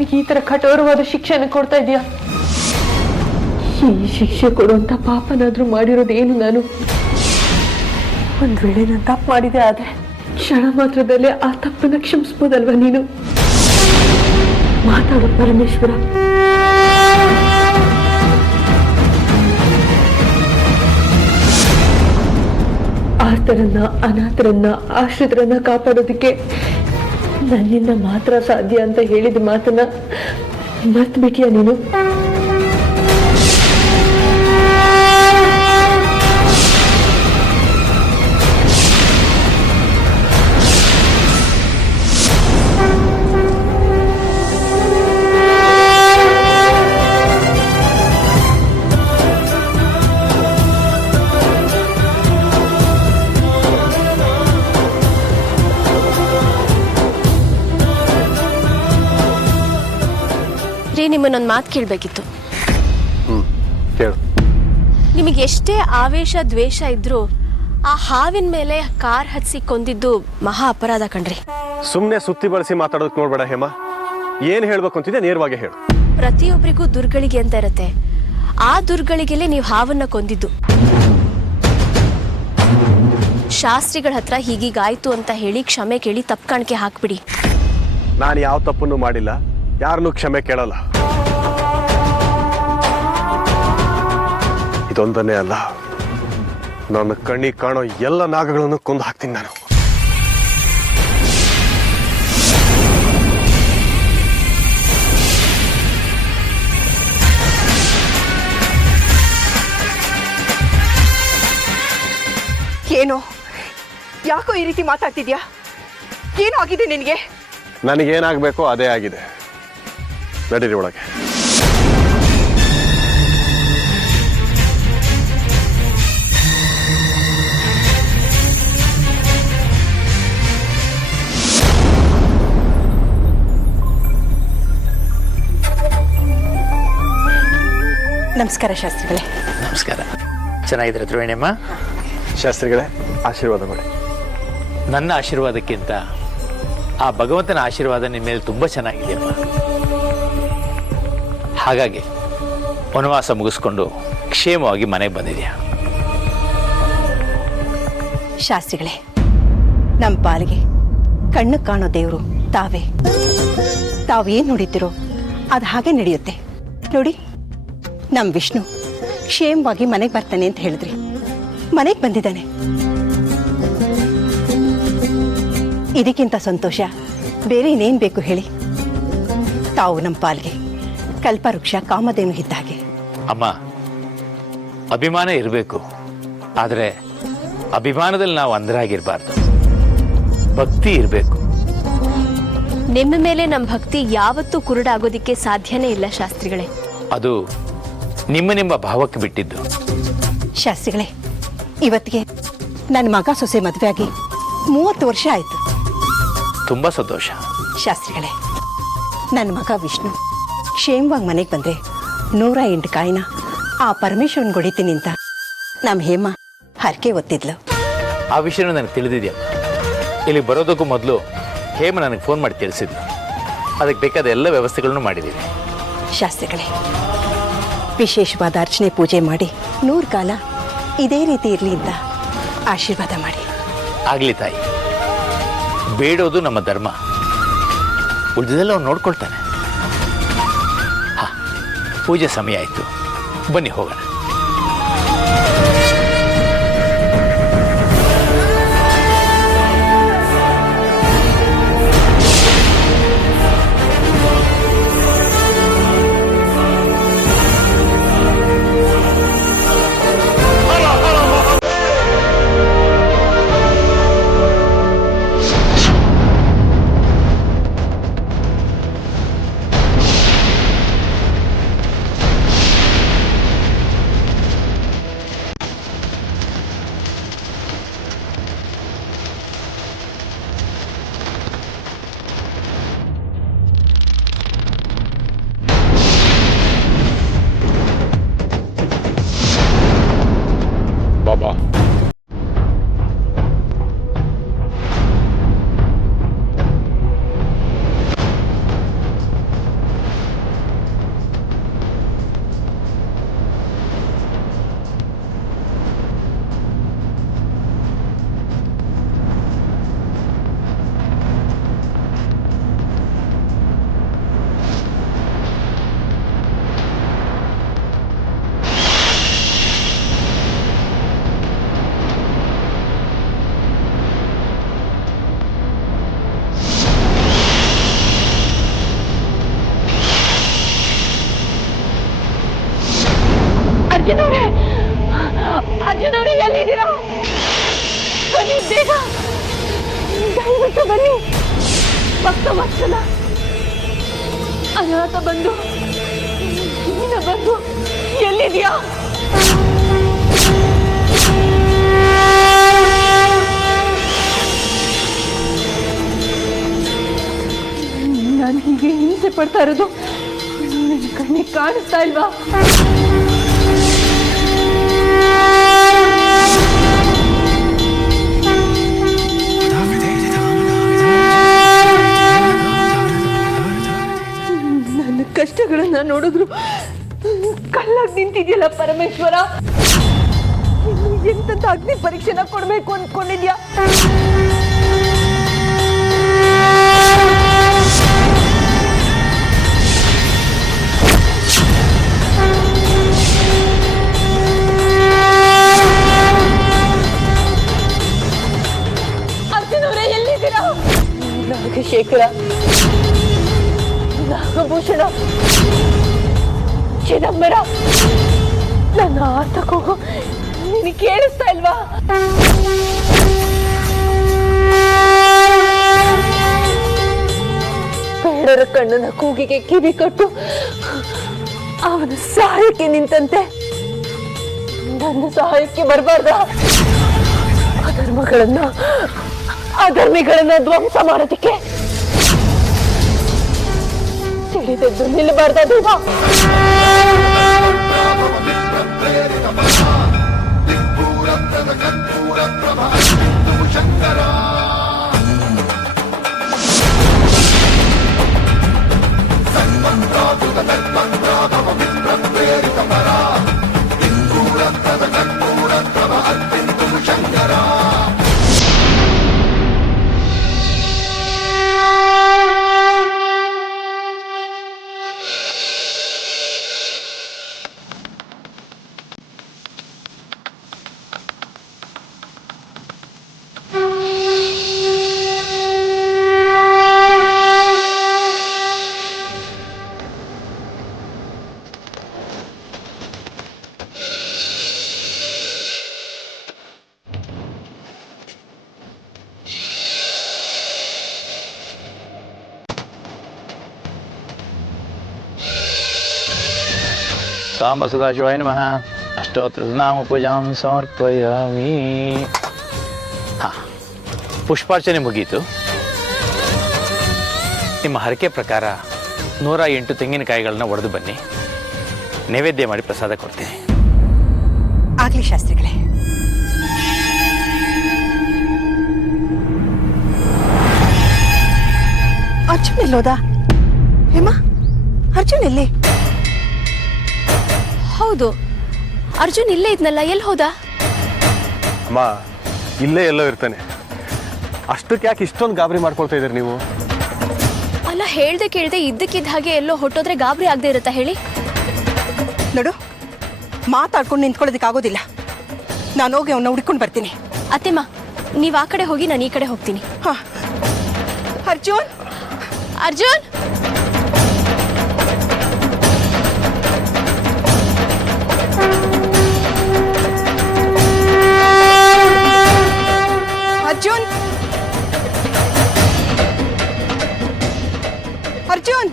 ನನಗೆ ಈ ತರ ಕಠೋರವಾದ ಶಿಕ್ಷೆಯನ್ನು ಕೊಡ್ತಾ ಇದೀಯಾ? ಈ ಶಿಕ್ಷೆ ಕೊಡುವಂತ ಪಾಪನಾದ್ರೂ ಮಾಡಿರೋದೇನು ನಾನು? ಒಂದ್ ವೇಳೆ ನಾನು ತಪ್ಪು ಮಾಡಿದೆ ಆದ್ರೆ ಕ್ಷಣ ಮಾತ್ರದಲ್ಲೇ ಆ ತಪ್ಪನ್ನ ಕ್ಷಮಿಸ್ಬೋದಲ್ವಾ ನೀನು? ಮಾತಾಡೋ ಪರಮೇಶ್ವರ. ಆರ್ತರನ್ನ, ಅನಾಥರನ್ನ, ಆಶ್ರಿತರನ್ನ ಕಾಪಾಡೋದಕ್ಕೆ ನನ್ನಿಂದ ಮಾತ್ರ ಸಾಧ್ಯ ಅಂತ ಹೇಳಿದ ಮಾತನ್ನ ಮರ್ತು ಬಿಟ್ಟಿಯಾ ನೀನು? ನಿಮ್ಮನ್ನೊಂದು ಮಾತು ಕೇಳಬೇಕಿತ್ತು. ಕೇಳು. ನಿಮಗೆ ಎಷ್ಟೇ ಆವೇಶ ದ್ವೇಷ ಇದ್ರೂ ಆ ಹಾವಿನ ಮೇಲೆ ಕಾರ್ ಹತ್ಸಿ ಕೊಂದಿದ್ದು ಮಹಾ ಅಪರಾಧ ಕಣ್ರಿ. ಸುಮ್ಮನೆ ಸುತ್ತಿ ಬಳಸಿ ಮಾತಾಡೋದಕ್ಕೆ ನೋಡ್ಬೇಡ ಹೇಮ. ಏನ್ ಹೇಳ್ಬೇಕು ಅಂತಿದೆ ನೇರವಾಗಿ ಹೇಳು. ಪ್ರತಿಯೊಬ್ಬರಿಗೂ ದುರ್ಗಳಿಗೆ ಅಂತ ಇರತ್ತೆ. ಆ ದುರ್ಗಳಿಗೆಲೆ ನೀವು ಹಾವನ್ನ ಕೊಂದಿದ್ದು. ಶಾಸ್ತ್ರಿಗಳ ಹತ್ರ ಹೀಗೀಗಾಯ್ತು ಅಂತ ಹೇಳಿ ಕ್ಷಮೆ ಕೇಳಿ ತಪ್ಪು ಕಾಣಿಕೆ ಹಾಕ್ಬಿಡಿ. ನಾನು ಯಾವ ತಪ್ಪನ್ನು ಮಾಡಿಲ್ಲ, ಯಾರನ್ನೂ ಕ್ಷಮೆ ಕೇಳಲ್ಲ. ಇದೊಂದನ್ನೇ ಅಲ್ಲ, ನನ್ನ ಕಣ್ಣಿಗೆ ಕಾಣೋ ಎಲ್ಲ ನಾಗಗಳನ್ನು ಕೊಂದು ಹಾಕ್ತೀನಿ ನಾನು. ಏನೋ ಯಾಕೋ ಈ ರೀತಿ ಮಾತಾಡ್ತಿದ್ಯಾ? ಏನೋ ಆಗಿದೆ ನಿನಗೆ? ನನಗೇನಾಗಬೇಕೋ ಅದೇ ಆಗಿದೆ. ನಡೀರಿ ಒಳಗೆ. ನಮಸ್ಕಾರ ಶಾಸ್ತ್ರಿಗಳೇ. ನಮಸ್ಕಾರ. ಚೆನ್ನಾಗಿದ್ರೆ ಧ್ರುವಣಿಯಮ್ಮ? ಶಾಸ್ತ್ರಿಗಳೇ, ಆಶೀರ್ವಾದ ಮಾಡಿ. ನನ್ನ ಆಶೀರ್ವಾದಕ್ಕಿಂತ ಆ ಭಗವಂತನ ಆಶೀರ್ವಾದ ನಿಮ್ಮ ಮೇಲೆ ತುಂಬ ಚೆನ್ನಾಗಿದೆಯಮ್ಮ. ಹಾಗಾಗಿ ವನವಾಸ ಮುಗಿಸ್ಕೊಂಡು ಕ್ಷೇಮವಾಗಿ ಮನೆಗೆ ಬಂದಿದೆಯಾ? ಶಾಸ್ತ್ರಿಗಳೇ, ನಮ್ಮ ಪಾಲಿಗೆ ಕಣ್ಣು ಕಾಣೋ ದೇವರು ತಾವೇ. ತಾವೇನು ನೋಡಿದ್ದೀರೋ ಅದು ಹಾಗೆ ನಡೆಯುತ್ತೆ ನೋಡಿ. ನಮ್ಮ ವಿಷ್ಣು ಕ್ಷೇಮವಾಗಿ ಮನೆಗೆ ಬರ್ತಾನೆ ಅಂತ ಹೇಳಿದ್ರಿ, ಮನೆಗೆ ಬಂದಿದ್ದಾನೆ. ಇದಕ್ಕಿಂತ ಸಂತೋಷ ಬೇರೆ ಇನ್ನೇನು ಬೇಕು ಹೇಳಿ? ತಾವು ನಮ್ಮ ಪಾಲ್ಗೆ ಕಲ್ಪವೃಕ್ಷ, ಕಾಮಧೇನು ಇದ್ದ ಹಾಗೆ. ಅಮ್ಮ, ಅಭಿಮಾನ ಇರಬೇಕು, ಆದರೆ ಅಭಿಮಾನದಲ್ಲಿ ನಾವು ಅಂಧರಾಗಿರಬಾರ್ದು. ಭಕ್ತಿ ಇರಬೇಕು. ನಿಮ್ಮ ಮೇಲೆ ನಮ್ಮ ಭಕ್ತಿ ಯಾವತ್ತೂ ಕುರುಡಾಗೋದಿಕ್ಕೆ ಸಾಧ್ಯನೇ ಇಲ್ಲ ಶಾಸ್ತ್ರಿಗಳೇ. ಅದು ನಿಮ್ಮ ಭಾವಕ್ಕೆ ಬಿಟ್ಟಿದ್ದು. ಶಾಸ್ತ್ರಿಗಳೇ, ಇವತ್ತಿಗೆ ನನ್ನ ಮಗ ಸೊಸೆ ಮದುವೆ ಆಗಿ 30 ವರ್ಷ ಆಯಿತು. ತುಂಬ ಸಂತೋಷ. ಶಾಸ್ತ್ರಿಗಳೇ, ನನ್ನ ಮಗ ವಿಷ್ಣು ಕ್ಷೇಮವಾಗಿ ಮನೆಗೆ ಬಂದರೆ 108 ಕಾಯಿನ ಆ ಪರಮೇಶ್ವರನ್ ಹೊಡಿತೀನಿ ಅಂತ ನಮ್ಮ ಹೇಮ ಹರಕೆ ಒತ್ತಿದ್ಲು. ಆ ವಿಷಯನೂ ನನಗೆ ತಿಳಿದಿದೆಯಮ್ಮ. ಇಲ್ಲಿ ಬರೋದಕ್ಕೂ ಮೊದಲು ಹೇಮ ನನಗೆ ಫೋನ್ ಮಾಡಿ ತಿಳಿಸಿದ್ಲು. ಅದಕ್ಕೆ ಬೇಕಾದ ಎಲ್ಲ ವ್ಯವಸ್ಥೆಗಳನ್ನು ಮಾಡಿದ್ದೀವಿ. ಶಾಸ್ತ್ರಿಗಳೇ, ವಿಶೇಷವಾದ ಅರ್ಚನೆ ಪೂಜೆ ಮಾಡಿ 100 ಕಾಲ ಇದೇ ರೀತಿ ಇರಲಿ ಅಂತ ಆಶೀರ್ವಾದ ಮಾಡಿ. ಆಗಲಿ ತಾಯಿ, ಬೇಡೋದು ನಮ್ಮ ಧರ್ಮ, ಉಳಿದೆಲ್ಲ ಅವ್ನು ನೋಡ್ಕೊಳ್ತಾನೆ. ಪೂಜೆ ಸಮಯ ಆಯಿತು, ಬನ್ನಿ ಹೋಗೋಣ. ಅರ್ಜುನ್ ಅವರೇ ಎಲ್ಲಿದ್ದೀರಾ? ಬನ್ನಿ ಬೇಗ, ದಯವಿಟ್ಟು ಬನ್ನಿ. ಭಕ್ತ ವತ್ಸಲ, ಅನಾಥ ಬಂಧು, ನಿನ್ನ ಬಂಧು ಎಲ್ಲಿದ್ಯಾ? ನಾನು ಹೀಗೆ ಹಿಂಸೆ ಪಡ್ತಾ ಇರೋದು ನನ್ನ ಕಣ್ಣಿಗೆ ಕಾಣಿಸ್ತಾ ಇಲ್ವಾ? ನನ್ನ ಕಷ್ಟಗಳನ್ನ ನೋಡಿದ್ರು ಕಲ್ಲಾಗಿ ನಿಂತಿದ್ಯಲ್ಲ ಪರಮೇಶ್ವರ. ಎಂತ ಅಗ್ನಿ ಪರೀಕ್ಷೆನ ಕೊಡ್ಬೇಕು ಅಂದ್ಕೊಂಡಿದ್ಯಾ? ಅರ್ಜುನವರೇ ಎಲ್ಲಿದ್ದೀರಾ? ನಾಗಶೇಖರ, ನಾಗಭೂಷಣ, ಚಿದಂಬರ, ನನ್ನ ಆತಕ್ಕೆ ಹೋಗೋ ನಿನಗೆ ಕೇಳಿಸ್ತಾ ಇಲ್ವಾ? ಬೇಡರ ಕಣ್ಣನ ಕೂಗಿಗೆ ಕಿವಿ ಕಟ್ಟು ಅವನ ಸಹಾಯಕ್ಕೆ ನಿಂತಂತೆ ನನ್ನ ಸಹಾಯಕ್ಕೆ ಬರಬಾರ್ದ? ಅಧರ್ಮಿಗಳನ್ನ ಧ್ವಂಸ ಮಾಡೋದಕ್ಕೆ ತಿಳಿದದ್ದು ನಿಲ್ಲಬಾರ್ದ ದೇವ? ಕಾಮಸದಾಶಿವಾಯ ನಮಃ. ಅಷ್ಟೋತ್ತರನಾಮ ಪೂಜಾಂ ಸಮರ್ಪಯಾಮಿ. ಹಾಂ, ಪುಷ್ಪಾರ್ಚನೆ ಮುಗೀತು. ನಿಮ್ಮ ಹರಕೆ ಪ್ರಕಾರ 108 ತೆಂಗಿನಕಾಯಿಗಳನ್ನ ಒಡೆದು ಬನ್ನಿ. ನೈವೇದ್ಯ ಮಾಡಿ ಪ್ರಸಾದ ಕೊಡ್ತೀನಿ. ಆಗ್ಲಿ ಶಾಸ್ತ್ರಿಗಳೇ. ಅರ್ಜುನ್ ಎಲ್ಲೋದ? ಹೇಮಾ, ಅರ್ಜುನ್ ಎಲ್ಲಿ? ಹೌದು, ಅರ್ಜುನ್ ಇಲ್ಲೇ ಇದ್ನಲ್ಲ, ಎಲ್ಲಿ ಹೋದ? ಅಮ್ಮ, ಇಲ್ಲೇ ಎಲ್ಲೋ ಇರ್ತಾನೆ. ಅಷ್ಟಕ್ಕೆ ಯಾಕೆ ಇಷ್ಟೊಂದು ಗಾಬರಿ ಮಾಡ್ಕೊಳ್ತಾ ಇದ್ದೀರಿ ನೀವು? ಅಲ್ಲ, ಹೇಳ್ದೆ ಕೇಳ್ದೆ ಇದ್ದಕ್ಕಿದ್ದ ಹಾಗೆ ಎಲ್ಲೋ ಹೊಟ್ಟೋದ್ರೆ ಗಾಬರಿ ಆಗದೆ ಇರುತ್ತಾ ಹೇಳಿ? ನೋಡು, ಮಾತಾಡ್ಕೊಂಡು ನಿಂತ್ಕೊಳ್ಳೋದಕ್ಕಾಗೋದಿಲ್ಲ. ನಾನು ಹೋಗಿ ಅವನ್ನ ಹುಡ್ಕೊಂಡು ಬರ್ತೀನಿ. ಅತ್ತೆಮ್ಮ, ನೀವು ಆ ಕಡೆ ಹೋಗಿ, ನಾನು ಈ ಕಡೆ ಹೋಗ್ತೀನಿ. ಹಾ. ಅರ್ಜುನ್, ಅರ್ಜುನ್, ಅರ್ಜುನ್, ಅರ್ಜುನ್,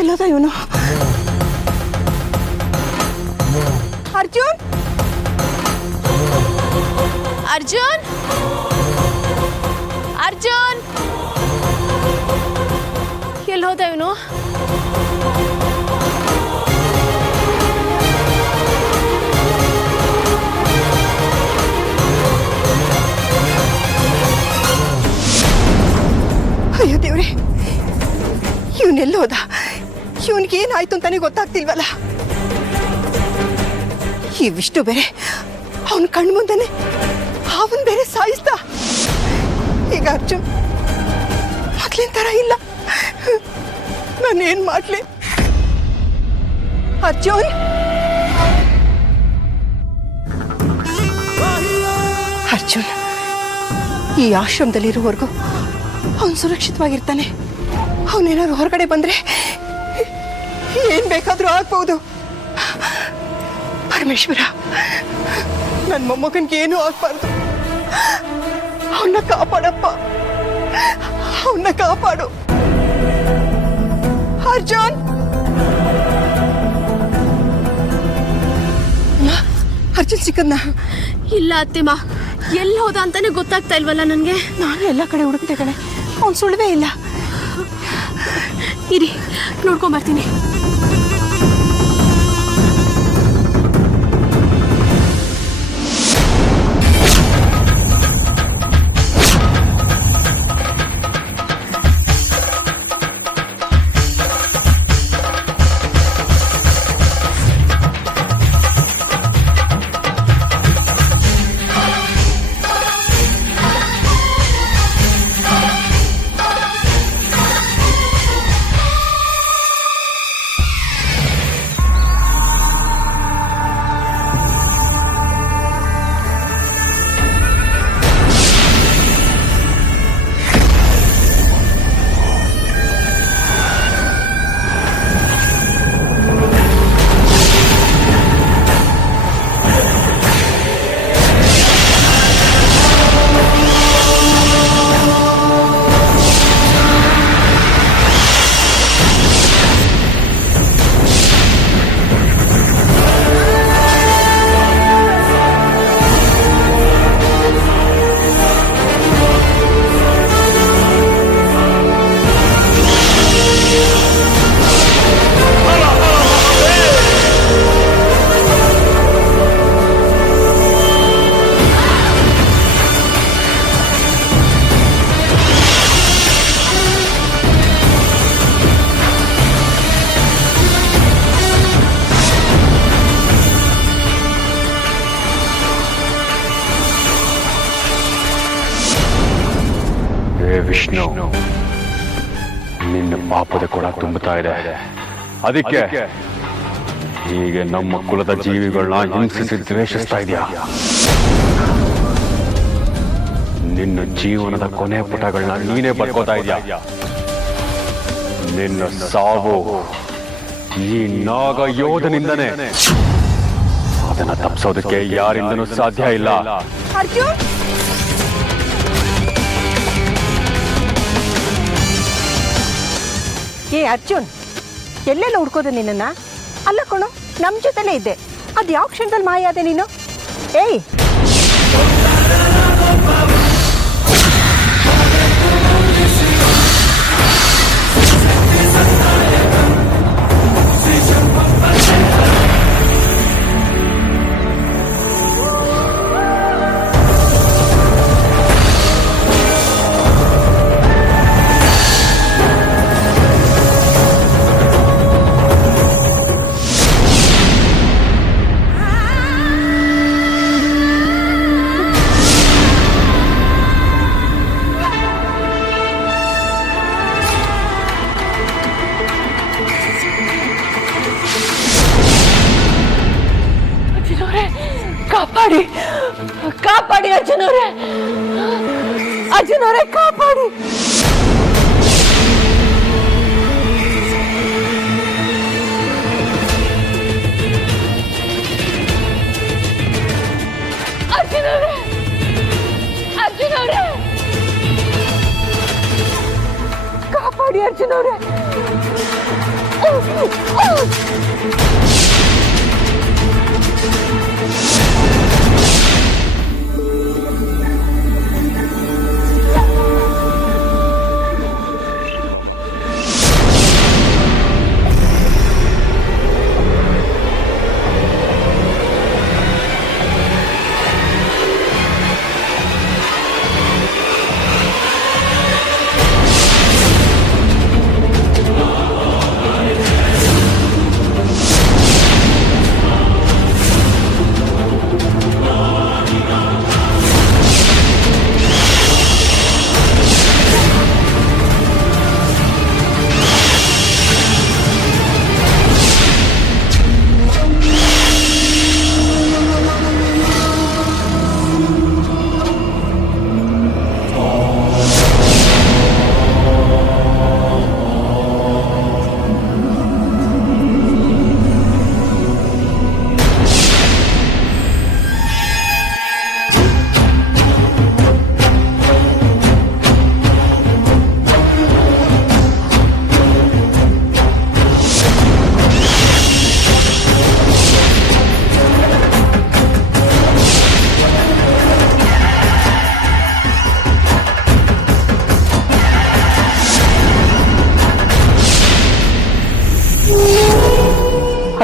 ಎಲ್ಲೋದ ಇವನು? ಅರ್ಜುನ್, ಅರ್ಜುನ್, ಅರ್ಜುನ್, ಎಲ್ಲಿ ಹೋದ ಇವನು? ಅಯ್ಯೋ ದೇವ್ರೆ, ಇವನೆಲ್ಲೋದ? ಇವನಿಗೆ ಏನಾಯ್ತು ಅಂತಾನೆ ಗೊತ್ತಾಗ್ತಿಲ್ವಲ್ಲ. ಈ ವಿಷ್ಣು ಬೇರೆ ಅವನ ಕಣ್ಣು ಮುಂದೆನೆ ಅವನ್ ಬೇರೆ ಸಾಯಿಸ್ದ. ಈಗ ಅರ್ಜುನ್ ಮೊದ್ಲಿನ ತರ ಇಲ್ಲ. ನಾನೇನ್ ಮಾಡ್ಲಿ? ಅರ್ಜುನ್, ಅರ್ಜುನ್ ಈ ಆಶ್ರಮದಲ್ಲಿರುವವರೆಗೂ ಅವನು ಸುರಕ್ಷಿತವಾಗಿರ್ತಾನೆ. ಅವನೇನಾದ್ರು ಹೊರಗಡೆ ಬಂದ್ರೆ ಏನ್ ಬೇಕಾದ್ರೂ ಆಗ್ಬಹುದು. ಪರಮೇಶ್ವರ, ನನ್ನ ಮೊಮ್ಮಗನ್ಗೆ ಏನೂ ಆಗ್ಬಾರ್ದು. ಅವನ್ನ ಕಾಪಾಡಪ್ಪ, ಅವನ್ನ ಕಾಪಾಡು. ಅರ್ಜುನ್, ಅರ್ಜುನ್ ಸಿಕ್ಕದ್ನ? ಇಲ್ಲ ಅತ್ತೆಮ್ಮ, ಎಲ್ಲಿ ಹೋದ ಅಂತಾನೆ ಗೊತ್ತಾಗ್ತಾ ಇಲ್ವಲ್ಲ ನನಗೆ. ನಾನು ಎಲ್ಲ ಕಡೆ ಹುಡುಕ್ತೆ ಕಣೆ, ಅವ್ನು ಸುಳ್ವೇ ಇಲ್ಲ. ಇರಿ, ನೋಡ್ಕೊಂಬರ್ತೀನಿ. ವಿಷ್ಣು, ನಿನ್ನ ಪಾಪದ ಕೂಡ ತುಂಬುತ್ತಾ ಇದೆ. ಅದಕ್ಕೆ ಹೀಗೆ ನಮ್ಮ ಕುಲದ ಜೀವಿಗಳನ್ನ ಹಿಂಸಿಸಿ ದ್ವೇಷಿಸ್ತಾ ಇದೆಯಾ? ನಿನ್ನ ಜೀವನದ ಕೊನೆ ಪುಟಗಳನ್ನ ನೀನೇ ಬರ್ಕೋತಾ ಇದೆಯಾ? ನಿನ್ನ ಸಾವು ಈ ನಾಗ ಯೋಧನಿಂದನೇ. ಅದನ್ನ ತಪ್ಪಿಸೋದಕ್ಕೆ ಯಾರಿಂದನೂ ಸಾಧ್ಯ ಇಲ್ಲ. ಅರ್ಜುನ್, ಏ ಅರ್ಜುನ್, ಎಲ್ಲೆಲ್ಲ ಹುಡ್ಕೋದು ನಿನ್ನ? ಅಲ್ಲ ಕಣು, ನಮ್ಮ ಜೊತೆಲೇ ಇದ್ದೆ. ಅದು ಯಾವ ಕ್ಷಣದಲ್ಲಿ ಮಾಯ ಆದೆ ನೀನು? ಏಯ್, ಕಾಪಾಡಿ, ಕಾಪಾಡಿ ಅರ್ಜುನ್ ಅವರೇ, ಅರ್ಜುನ್ ಅವರೇ ಕಾಪಾಡಿ. ಅರ್ಜುನ್ ಅವರೇ, ಅರ್ಜುನ್ ಅವರೇ ಕಾಪಾಡಿ, ಅರ್ಜುನ್ ಅವರೇ.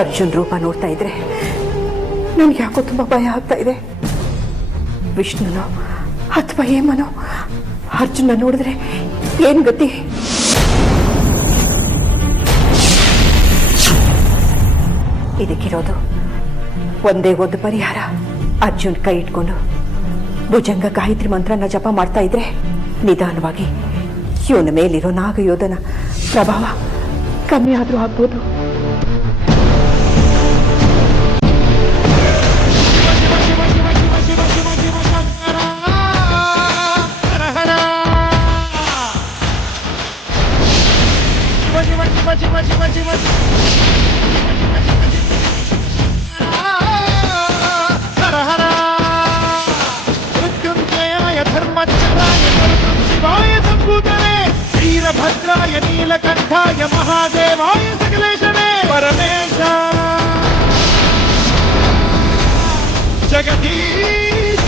ಅರ್ಜುನ್ ರೂಪ ನೋಡ್ತಾ ಇದ್ರೆ ನನಗೆ ಯಾಕೋ ತುಂಬ ಭಯ ಆಗ್ತಾ ಇದೆ. ವಿಷ್ಣುನೋ ಅಥವಾ ಹೇಮನೋ ಅರ್ಜುನ ನೋಡಿದ್ರೆ ಏನು ಗತಿ? ಇದಕ್ಕಿರೋದು ಒಂದೇ ಒಂದು ಪರಿಹಾರ. ಅರ್ಜುನ್ ಕೈ ಇಟ್ಕೊಂಡು ಭುಜಂಗ ಗಾಯತ್ರಿ ಮಂತ್ರನ ಜಪ ಮಾಡ್ತಾ ಇದ್ರೆ ನಿಧಾನವಾಗಿ ಇವನ ಮೇಲಿರೋ ನಾಗಯೋಧನ ಪ್ರಭಾವ ಕಮ್ಮಿ ಆದರೂ ಆಗ್ಬೋದು. वीरभद्राय नीलकंठाय महादेवाय सकलेशने परमेश जगदीश